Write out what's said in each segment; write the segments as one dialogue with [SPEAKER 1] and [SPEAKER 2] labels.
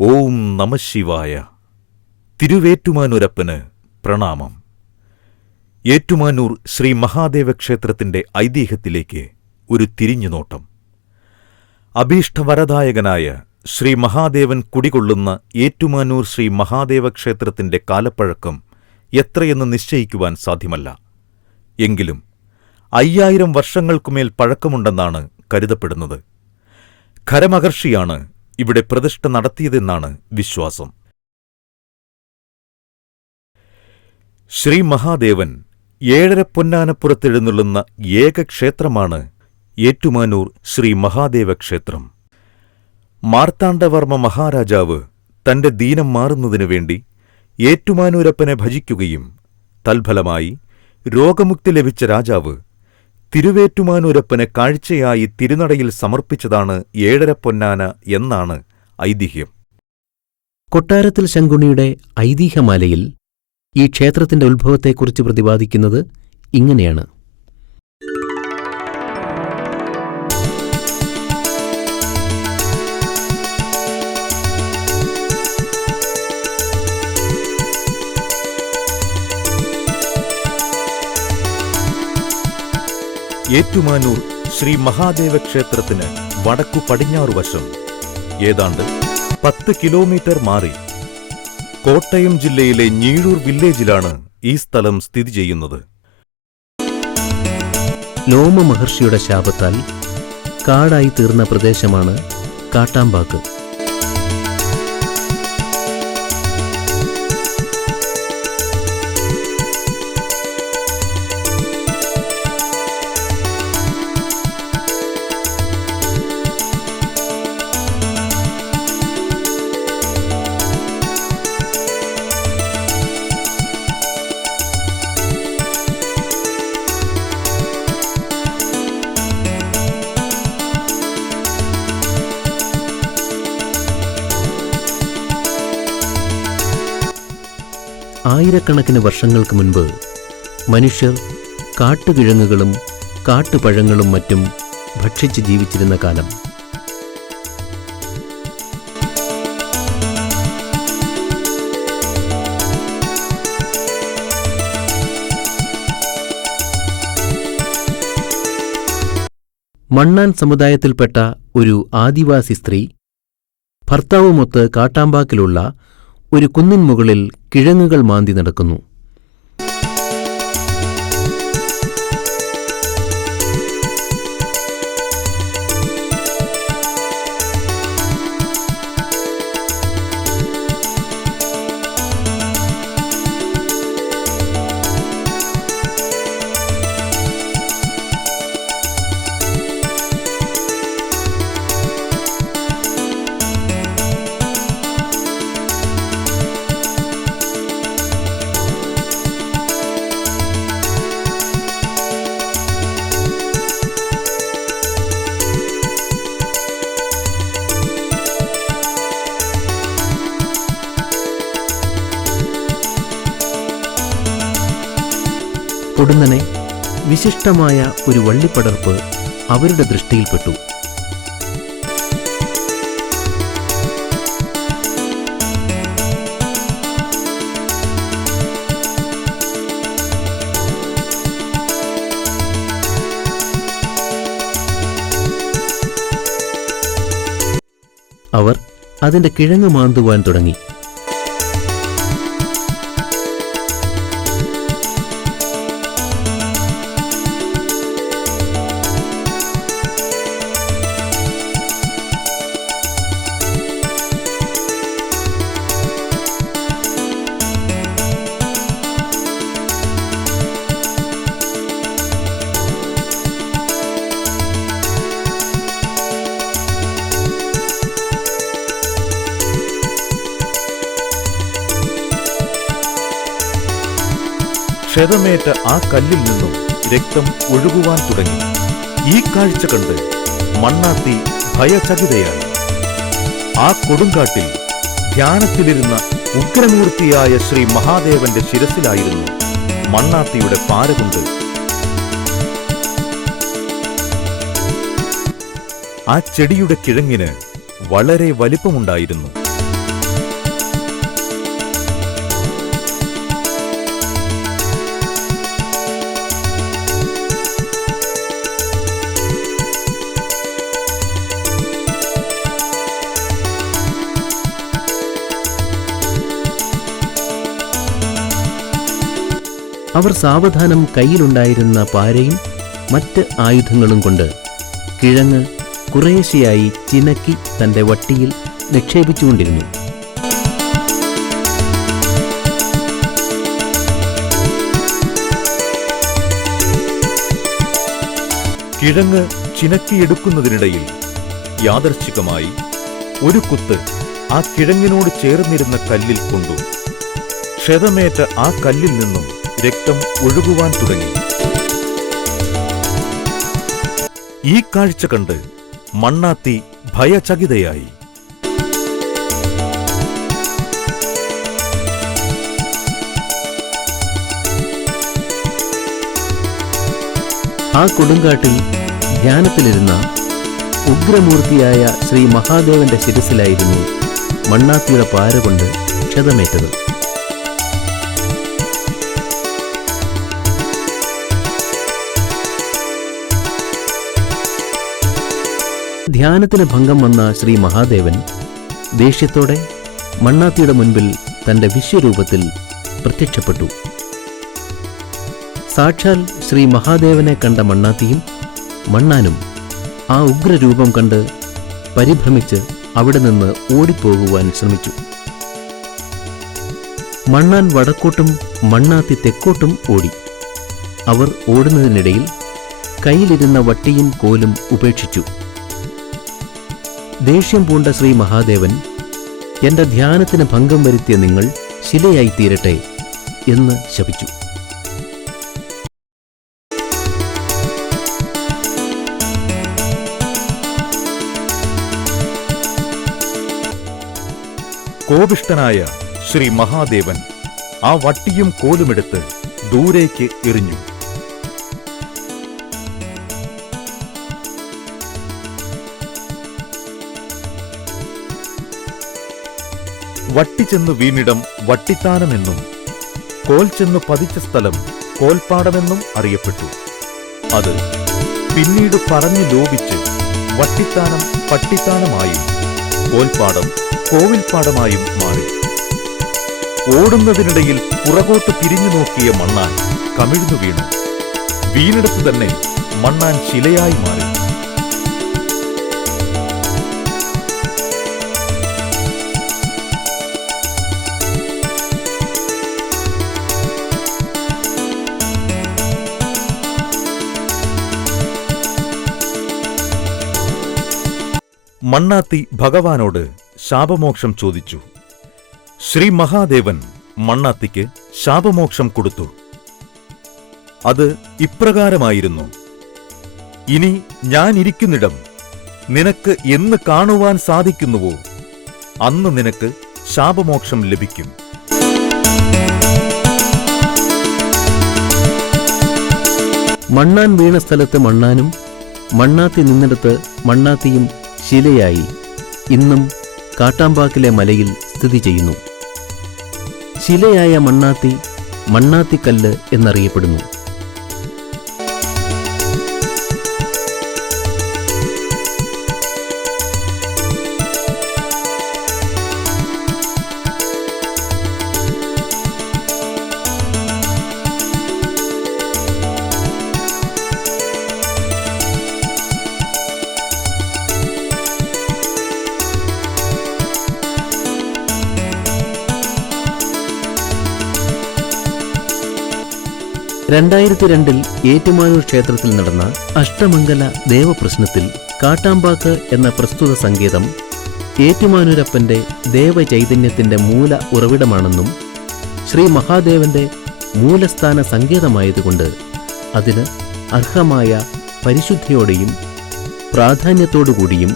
[SPEAKER 1] ഓം നമശിവായ തിരുവേറ്റുമാനൂരപ്പന് പ്രണാമം. ഏറ്റുമാനൂർ ശ്രീ മഹാദേവ ക്ഷേത്രത്തിന്റെ ഐതിഹ്യത്തിലേക്ക് ഒരു തിരിഞ്ഞുനോട്ടം. അഭീഷ്ടവരദായകനായ ശ്രീ മഹാദേവൻ കുടികൊള്ളുന്ന ഏറ്റുമാനൂർ ശ്രീ മഹാദേവ ക്ഷേത്രത്തിന്റെ കാലപ്പഴക്കം എത്രയെന്ന് നിശ്ചയിക്കുവാൻ സാധ്യമല്ല. എങ്കിലും അയ്യായിരം വർഷങ്ങൾക്കുമേൽ പഴക്കമുണ്ടെന്നാണ് കരുതപ്പെടുന്നത്. ഖരമഹർഷിയാണ് ഇവിടെ പ്രതിഷ്ഠ നടത്തിയതെന്നാണ് വിശ്വാസം. ശ്രീ മഹാദേവൻ ഏഴര പൊന്നാനപ്പുറത്തെഴുന്നള്ളുന്ന ഏക ക്ഷേത്രമാണ് ഏറ്റുമാനൂർ ശ്രീ മഹാദേവ ക്ഷേത്രം മാർത്താണ്ഡവർമ്മ മഹാരാജാവ് തന്റെ ദീനം മാറുന്നതിനു വേണ്ടി ഏറ്റുമാനൂരപ്പനെ ഭജിക്കുകയും തൽഫലമായി രോഗമുക്തി ലഭിച്ച രാജാവ് തിരുവേറ്റുമാനൂരപ്പന് കാഴ്ചയായി തിരുനടയിൽ സമർപ്പിച്ചതാണ് ഏഴര പൊന്നാന എന്നാണ് ഐതിഹ്യം.
[SPEAKER 2] കൊട്ടാരത്തിൽ ശങ്കുണിയുടെ ഐതിഹ്യമാലയിൽ ഈ ക്ഷേത്രത്തിന്റെ ഉത്ഭവത്തെക്കുറിച്ച് പ്രതിപാദിക്കുന്നത് ഇങ്ങനെയാണ്.
[SPEAKER 1] ഏറ്റുമാനൂർ ശ്രീ മഹാദേവ ക്ഷേത്രത്തിന് വടക്കു പടിഞ്ഞാറുവശം ഏതാണ്ട് പത്ത് കിലോമീറ്റർ മാറി. കോട്ടയം ജില്ലയിലെ ഞീഴൂർ വില്ലേജിലാണ് ഈ സ്ഥലം സ്ഥിതി ചെയ്യുന്നത്.
[SPEAKER 2] ലോമ മഹർഷിയുടെ ശാപത്താൽ കാടായി തീർന്ന പ്രദേശമാണ് കാട്ടാമ്പാക്ക്. ആയിരക്കണക്കിന് വർഷങ്ങൾക്ക് മുൻപ് മനുഷ്യർ കാട്ടുകിഴങ്ങുകളും കാട്ടുപഴങ്ങളും മറ്റും ഭക്ഷിച്ച് ജീവിച്ചിരുന്ന കാലം. മണ്ണാൻ സമുദായത്തിൽപ്പെട്ട ഒരു ആദിവാസി സ്ത്രീ ഭർത്താവുമൊത്ത് കാട്ടാമ്പാക്കിലുള്ള ഒരു കുന്നിൻ മുകളിൽ കിഴങ്ങുകൾ മാന്തി നടക്കുന്നു. പൊടുന്നനെ വിശിഷ്ടമായ ഒരു വള്ളിപ്പടർപ്പ് അവരുടെ ദൃഷ്ടിയിൽപ്പെട്ടു. അവർ അതിന്റെ കിഴങ്ങ് മാന്തുവാൻ തുടങ്ങി.
[SPEAKER 1] ക്ഷതമേറ്റ ആ കല്ലിൽ നിന്നും രക്തം ഒഴുകുവാൻ തുടങ്ങി. ഈ കാഴ്ച കണ്ട് മണ്ണാത്തി ഭയചകിതയായി. ആ കൊടുങ്കാട്ടിൽ ധ്യാനത്തിലിരുന്ന ഉഗ്രമൂർത്തിയായ ശ്രീ മഹാദേവന്റെ ശിരസിലായിരുന്നു മണ്ണാത്തിയുടെ പാരകൊണ്ട് ആ ചെടിയുടെ കിഴങ്ങിന് വളരെ വലിപ്പമുണ്ടായിരുന്നു.
[SPEAKER 2] അവർ സാവധാനം കയ്യിലുണ്ടായിരുന്ന പാരയും മറ്റ് ആയുധങ്ങളും കൊണ്ട് കിഴങ്ങ് കുറേശ്ശെയായി ചിനക്കി തന്റെ വട്ടിയിൽ നിക്ഷേപിച്ചുകൊണ്ടിരുന്നു.
[SPEAKER 1] കിഴങ്ങ് ചിനക്കിയെടുക്കുന്നതിനിടയിൽ യാദർച്ഛികമായി ഒരു കുത്ത് ആ കിഴങ്ങിനോട് ചേർന്നിരുന്ന കല്ലിൽ കൊണ്ടു. ക്ഷതമേറ്റ ആ കല്ലിൽ നിന്നും രക്തം ഒഴുകുവാൻ തുടങ്ങി. ഈ കാഴ്ച കണ്ട് മണ്ണാത്തി ഭയചകിതയായി.
[SPEAKER 2] ആ കൊടുങ്കാട്ടിൽ ധ്യാനത്തിലിരുന്ന ഉഗ്രമൂർത്തിയായ ശ്രീ മഹാദേവന്റെ ശിരസിലായിരുന്നു മണ്ണാത്തിയുടെ പാര കൊണ്ട് ക്ഷതമേറ്റത്. ധ്യാനത്തിന് ഭംഗം വന്ന ശ്രീ മഹാദേവൻ ദേഷ്യത്തോടെ മണ്ണാത്തിയുടെ മുൻപിൽ തന്റെ വിശ്വരൂപത്തിൽ പ്രത്യക്ഷപ്പെട്ടു. സാക്ഷാൽ ശ്രീ മഹാദേവനെ കണ്ട മണ്ണാത്തിയും മണ്ണാനും ആ ഉഗ്രരൂപം കണ്ട് പരിഭ്രമിച്ച് അവിടെ നിന്ന് ഓടിപ്പോകുവാൻ ശ്രമിച്ചു. മണ്ണാൻ വടക്കോട്ടും മണ്ണാത്തി തെക്കോട്ടും ഓടി. അവർ ഓടുന്നതിനിടയിൽ കയ്യിലിരുന്ന വട്ടിയും കോലും ഉപേക്ഷിച്ചു. ദേഷ്യം പൂണ്ട ശ്രീ മഹാദേവൻ എന്റെ ധ്യാനത്തിന് ഭംഗം വരുത്തിയ നിങ്ങൾ ശിലയായി തീരട്ടെ എന്ന് ശപിച്ചു.
[SPEAKER 1] കോപിഷ്ടനായ ശ്രീ മഹാദേവൻ ആ വട്ടിയും കോലുമെടുത്ത് ദൂരേക്ക് എറിഞ്ഞു. വട്ടി ചെന്ന് വീണിടം വട്ടിത്താനമെന്നും കോൽ ചെന്ന് പതിച്ച സ്ഥലം കോൽപ്പാടമെന്നും അറിയപ്പെട്ടു. അത് പിന്നീട് പറഞ്ഞു ലോപിച്ച് വട്ടിത്താനം പട്ടിത്താനമായും കോൽപ്പാടം കോവിൽപ്പാടമായും മാറി. ഓടുന്നതിനിടയിൽ പുറകോട്ട് തിരിഞ്ഞു നോക്കിയ മണ്ണാൻ കമിഴ്ന്നു വീണു. വീണിടത്ത് തന്നെ മണ്ണാൻ ശിലയായി മാറി. മണ്ണാത്തി ഭഗവാനോട് ശാപമോക്ഷം ചോദിച്ചു. ശ്രീ മഹാദേവൻ മണ്ണാത്തിക്ക് ശാപമോക്ഷം കൊടുത്തു. അത് ഇപ്രകാരമായിരുന്നു. ഇനി ഞാനിരിക്കുന്നിടം നിനക്ക് എന്ന് കാണുവാൻ സാധിക്കുന്നുവോ? അന്ന് നിനക്ക് ശാപമോക്ഷം ലഭിക്കും.
[SPEAKER 2] മണ്ണാൻ വീണ സ്ഥലത്ത് മണ്ണാനും മണ്ണാത്തി നിന്നിടത്ത് മണ്ണാത്തിയും ശിലയായി ഇന്നും കാട്ടാമ്പാക്കിലെ മലയിൽ സ്ഥിതി ചെയ്യുന്നു. ശിലയായ മണ്ണാത്തി മണ്ണാത്തിക്കല്ല് എന്നറിയപ്പെടുന്നു. രണ്ടായിരത്തി രണ്ടിൽ ഏറ്റുമാനൂർ ക്ഷേത്രത്തിൽ നടന്ന അഷ്ടമംഗല ദേവപ്രശ്നത്തിൽ കാട്ടാമ്പാക്ക് എന്ന പ്രസ്തുത സംഗീതം ഏറ്റുമാനൂരപ്പന്റെ ദേവചൈതന്യത്തിന്റെ മൂല ഉറവിടമാണെന്നും ശ്രീ മഹാദേവന്റെ മൂലസ്ഥാന സങ്കേതമായതുകൊണ്ട് അതിന് അർഹമായ പരിശുദ്ധിയോടെയും പ്രാധാന്യത്തോടുകൂടിയും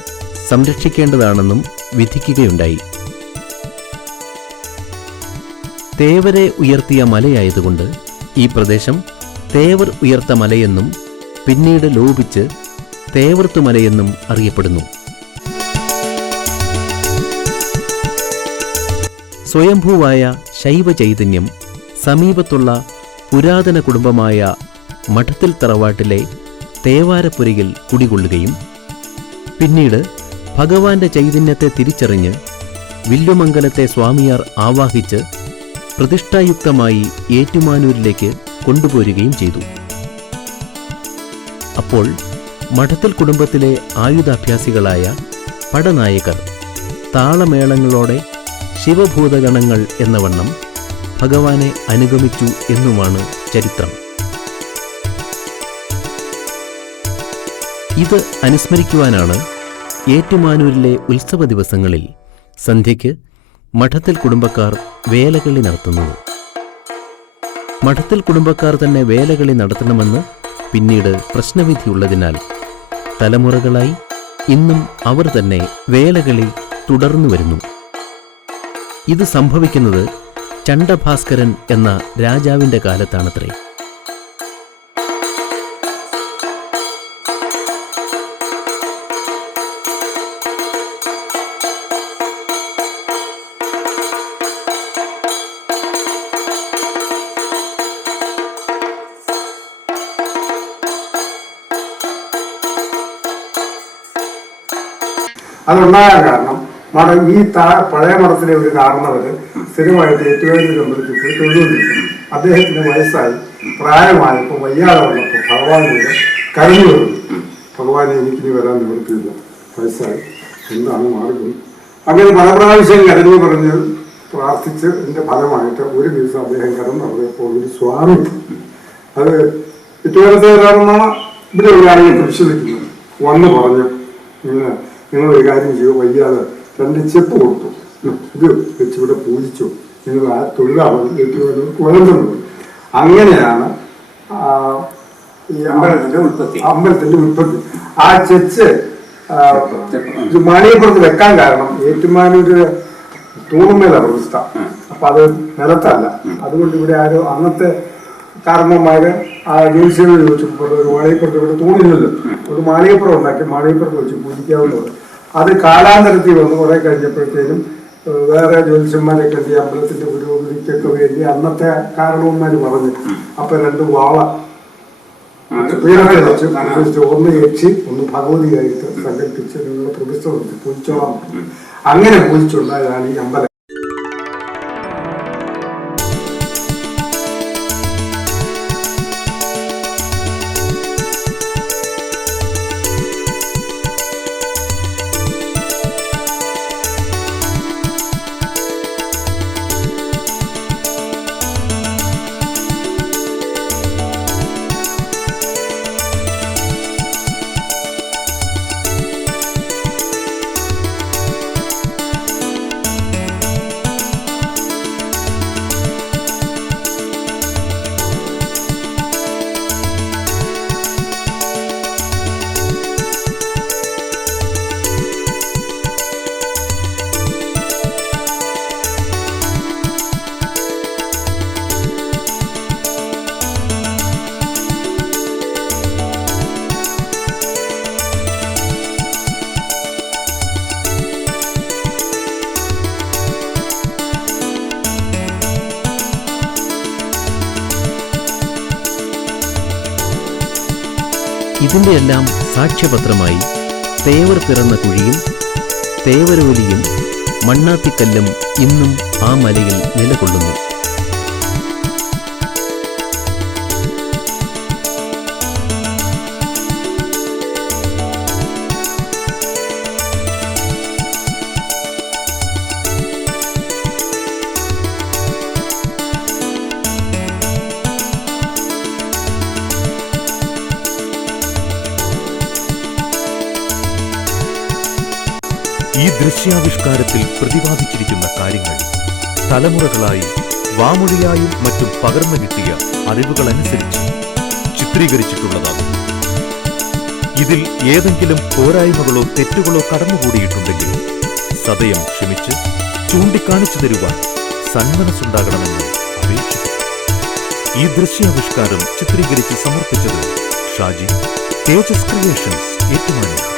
[SPEAKER 2] സംരക്ഷിക്കേണ്ടതാണെന്നും വിധിക്കുകയുണ്ടായി. തേവരെ ഉയർത്തിയ മലയായതുകൊണ്ട് ഈ പ്രദേശം തേവർ ഉയർത്ത മലയെന്നും പിന്നീട് ലോപിച്ച് തേവർത്ത് മലയെന്നും അറിയപ്പെടുന്നു. സ്വയംഭൂവായ ശൈവ ചൈതന്യം സമീപത്തുള്ള പുരാതന കുടുംബമായ മഠത്തിൽ തറവാട്ടിലെ തേവാരപ്പുരയിൽ കുടികൊള്ളുകയും പിന്നീട് ഭഗവാന്റെ ചൈതന്യത്തെ തിരിച്ചറിഞ്ഞ് വില്ലുമംഗലത്തെ സ്വാമിയാർ ആവാഹിച്ച് പ്രതിഷ്ഠായുക്തമായി ഏറ്റുമാനൂരിലേക്ക് കൊണ്ടുപോരുകയും ചെയ്തു. അപ്പോൾ മഠത്തിൽ കുടുംബത്തിലെ ആയുധാഭ്യാസികളായ പടനായകർ താളമേളങ്ങളോടെ ശിവഭൂതഗണങ്ങൾ എന്ന വണ്ണം ഭഗവാനെ അനുഗമിച്ചു എന്നുമാണ് ചരിത്രം. ഇത് അനുസ്മരിക്കുവാനാണ് ഏറ്റുമാനൂരിലെ ഉത്സവ ദിവസങ്ങളിൽ സന്ധ്യയ്ക്ക് മഠത്തിൽ കുടുംബക്കാർ വേലകളി നടത്തുന്നത്. മഠത്തിൽ കുടുംബക്കാർ തന്നെ വേലകളി നടത്തണമെന്ന് പിന്നീട് പ്രശ്നവിധിയുള്ളതിനാൽ തലമുറകളായി ഇന്നും അവർ തന്നെ വേലകളി തുടർന്നു വരുന്നു. ഇത് സംഭവിക്കുന്നത് ചണ്ഡഭാസ്കരൻ എന്ന രാജാവിന്റെ കാലത്താണത്രേ.
[SPEAKER 3] അതുണ്ടാകാൻ കാരണം മഠം ഈ താ പഴയ മഠത്തിലെ ഒരു കാരണവര് സ്ഥിരമായിട്ട് ഏറ്റുവേലി പോയി തൊഴുകൊണ്ടിരിക്കുന്നു അദ്ദേഹത്തിന് വയസ്സായി. പ്രായമായപ്പോൾ വയ്യാതെ വന്നപ്പോൾ ഭഗവാനോട് കരഞ്ഞു വന്നു. ഭഗവാനെ എനിക്കിനി വരാൻ നിവൃത്തിയില്ല വയസ്സായി. എന്താണ് മാർഗം? അങ്ങനെ പല പ്രാവശ്യം കരഞ്ഞു പറഞ്ഞ് പ്രാർത്ഥിച്ച് എന്റെ ഫലമായിട്ട് ഒരു ദിവസം അദ്ദേഹം കടന്നിറങ്ങിയപ്പോൾ ഒരു സ്വാമി അത് ഏറ്റവും ഒരാളെന്നാണ് ഇവിടെ ഒരു ആളുകൾ വിശ്വസിക്കുന്നത് വന്ന് പറഞ്ഞു ഇങ്ങനെ നിങ്ങൾ ഒരു കാര്യം ചെയ്തു വയ്യാതെ രണ്ട് ചെപ്പ് കൊടുത്തു. ഇത് വെച്ച് ഇവിടെ പൂജിച്ചു. നിങ്ങൾ ആ തൊഴിലാളി കുഴമ്പുന്നത് അങ്ങനെയാണ് ഈ
[SPEAKER 4] അമ്പലത്തിന്റെ ഉൽപ്പത്തി.
[SPEAKER 3] അമ്പലത്തിന്റെ ഉൽപ്പത്തി. ആ ചെച്ച് മാണിയപ്പുറത്ത് വെക്കാൻ കാരണം ഏറ്റുമാനൂര് തൂണുമേല പ്രതിഷ്ഠ. അപ്പൊ അത് നിലത്തല്ല. അതുകൊണ്ട് ഇവിടെ ആരോ അന്നത്തെ കാരണന്മാര് ആ ജ്യോത്സ്യങ്ങൾ ചോദിച്ചപ്പോൾ ഒരു മാളികപ്പുറത്ത് ഇവിടെ തൂണില്ലല്ലോ. ഒരു മാളികപ്പുറം ഉണ്ടാക്കി മാളികപ്പുറത്ത് വെച്ച് പൂജിക്കാവുന്നത് അത് കാലാന്തരത്തിൽ വന്ന് കുറെ കഴിഞ്ഞപ്പോഴത്തേനും വേറെ ജ്യോത്സ്യന്മാരെ കണ്ടി അമ്പലത്തിന്റെ പുരോഗതിക്കൊക്കെ വേണ്ടി അന്നത്തെ കാരണവന്മാര് പറഞ്ഞു അപ്പൊ രണ്ട് വാള വെച്ച് ഒന്ന് യക്ഷി ഒന്ന് ഭഗവതിയായിട്ട് സങ്കല്പിച്ച് പ്രതിഷ്ഠ നടത്തി പൂജിച്ചോളാം. അങ്ങനെ പൂജിച്ചുണ്ടായതാണ് ഈ അമ്പലം.
[SPEAKER 2] ഇതിന്റെ എല്ലാം സാക്ഷ്യപത്രമായി തേവർ പിറന്ന കുഴിയും തേവരോലിയും മണ്ണാത്തിക്കല്ലും ഇന്നും ആ മലയിൽ നിലകൊള്ളുന്നു.
[SPEAKER 1] കാര്യങ്ങൾ. തലമുറകളായി വാമൊഴിയായും മറ്റും പകർന്നു കിട്ടിയ അറിവുകളനുസരിച്ച് ചിത്രീകരിച്ചിട്ടുള്ളതാകും. ഇതിൽ ഏതെങ്കിലും പോരായ്മകളോ തെറ്റുകളോ കടന്നുകൂടിയിട്ടുണ്ടെങ്കിൽ സദയം ക്ഷമിച്ച് ചൂണ്ടിക്കാണിച്ചു തരുവാൻ സന്മനസ്സുണ്ടാകണമെന്ന് അപേക്ഷിക്കുന്നു. ഈ ദൃശ്യാവിഷ്കാരം ചിത്രീകരിച്ച് സമർപ്പിച്ചത് ഷാജി. തേജസ് ക്രിയേഷൻസ് ഏറ്റുമാനൂർ.